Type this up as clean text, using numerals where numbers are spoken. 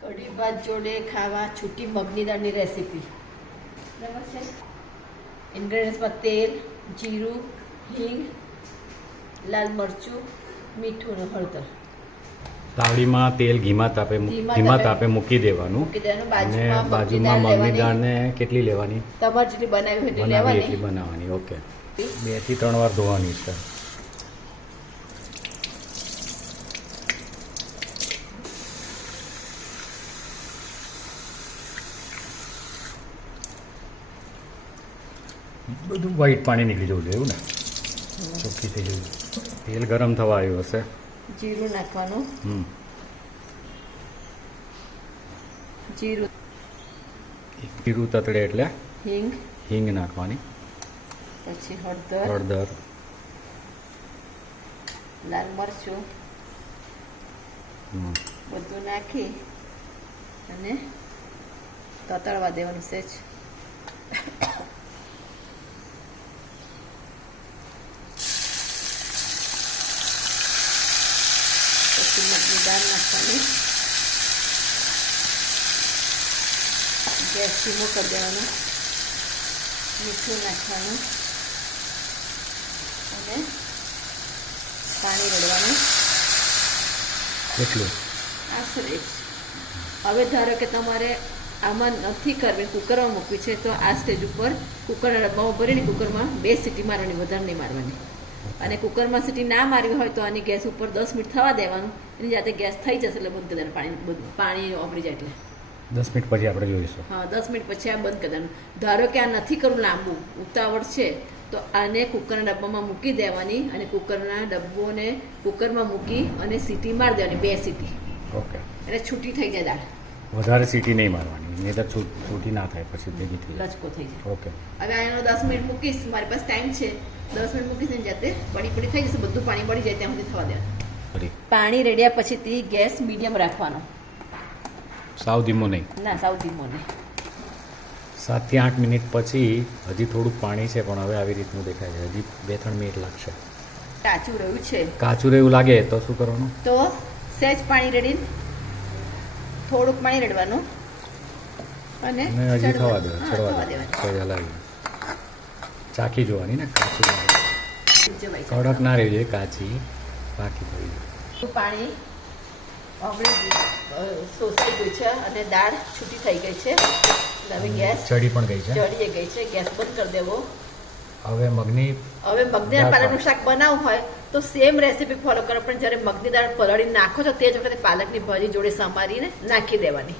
કઢી ભાત જોડે ખાવા છૂટી મગની દાળની રેસીપી બરાબર છે. ઇન્ગ્રેડિયન્ટ્સમાં તેલ, જીરું, હિંગ, લાલ મરચું, મીઠું અને હળદર. તાવડીમાં તેલ ધીમા તાપે મૂકી દેવાનું. અને બાજુમાં મગની દાળને કેટલી લેવાની? તમારે જેટલી બનાવી હોય એટલી બનાવવાની. ઓકે. 2 થી 3 વાર ધોવાની છે. બધું વ્હાઈટ પાણી નીકળી જવું જોઈએ એવું ને, ચોખ્ખી થઈ જવું. તેલ ગરમ થવા આવ્યું હશે. જીરું નાખવાનું. જીરું તતડે એટલે હિંગ નાખવાની. પછી હળદર, લાલ મરચું બધું નાખી અને તતડવા દેવાનું સહેજ. પછી મગની દાળ નાખવાની. ગેસ ધીમો કરી દેવાનો. મીઠું નાખવાનું અને પાણી રેડવાનું. એટલું આશરે. હવે ધારો કે તમારે આમાં નથી કરવી, કુકરમાં મૂકવી છે, તો આ સ્ટેજ ઉપર કુકરના ડબ્બામાં ભરીને કુકરમાં 2 સીટી મારવાની, વધારે નહીં મારવાની. અને કુકરમાં સીટી ના મારવી હોય તો આની ગેસ ઉપર 10 મિનિટ થવા દેવાનું. એની જાતે ગેસ થઈ જશે એટલે બંધ કરી દેવાનું. પાણી ઓગળી જાય એટલે 10 મિનિટ પછી આપણે જોઈશું. હા, 10 મિનિટ પછી આ બંધ કરી દેવાનું. ધારો કે આ નથી કરવું, લાંબુ ઉતાવળ છે, તો આને કુકરના ડબ્બામાં મૂકી દેવાની અને કુકરના ડબ્બોને કુકરમાં મૂકી અને સીટી મારી દેવાની, 2 સીટી. ઓકે. એટલે છૂટી થઈ જાય દાળ. વધારે સીટી નહીં મારવાની, નહીં તો છૂટી ના થાય, પછી ભેગી થઈ જાય, લચકો થઈ જાય. ઓકે. હવે એનો 10 મિનિટ મૂકીશ, મારી પાસે ટાઈમ છે. 10 મિનિટ મૂકીશ ને જાતે પડી થઈ જશે, બધું પાણી બળી જાય ત્યાં સુધી થવા દેવાનું. પાણી રેડ્યા પછીથી ગેસ મીડિયમ રાખવાનો, સાવ ધીમો નહીં. ના, સાવ ધીમો નહીં. 7 થી 8 મિનિટ પછી હજી થોડુંક પાણી છે, પણ હવે આવી રીતનું દેખાય છે. હજી 2-3 મિનિટ લાગશે. કાચું રહ્યું છે. કાચું રહેવું લાગે તો શું કરવાનું? તો સહેજ પાણી રેડીને થોડુંક પાણી રેડવાનું અને હજી થવા દે, ચડવા દે. દેવાનું. હલાવી ચાખી જોવાની ને, કાચું જવાય છે. કડક ના રહેવી જોઈએ, કાચી પાકી થઈ જાય. પાણી આપણે શોષાઈ ગયું છે અને દાળ છૂટી થઈ ગઈ છે. હવે ગેસ ચડી પણ ગઈ છે, ચડી ગઈ છે. ગેસ બંધ કરી દેવો. હવે મગની પાલકનું શાક બનાવવું હોય તો સેમ રેસીપી ફોલો કરો, પણ જ્યારે મગની દાળ પલાળીને નાખો છો તે જ વખતે પાલકની ભાજી જોડે સમારીને નાખી દેવાની.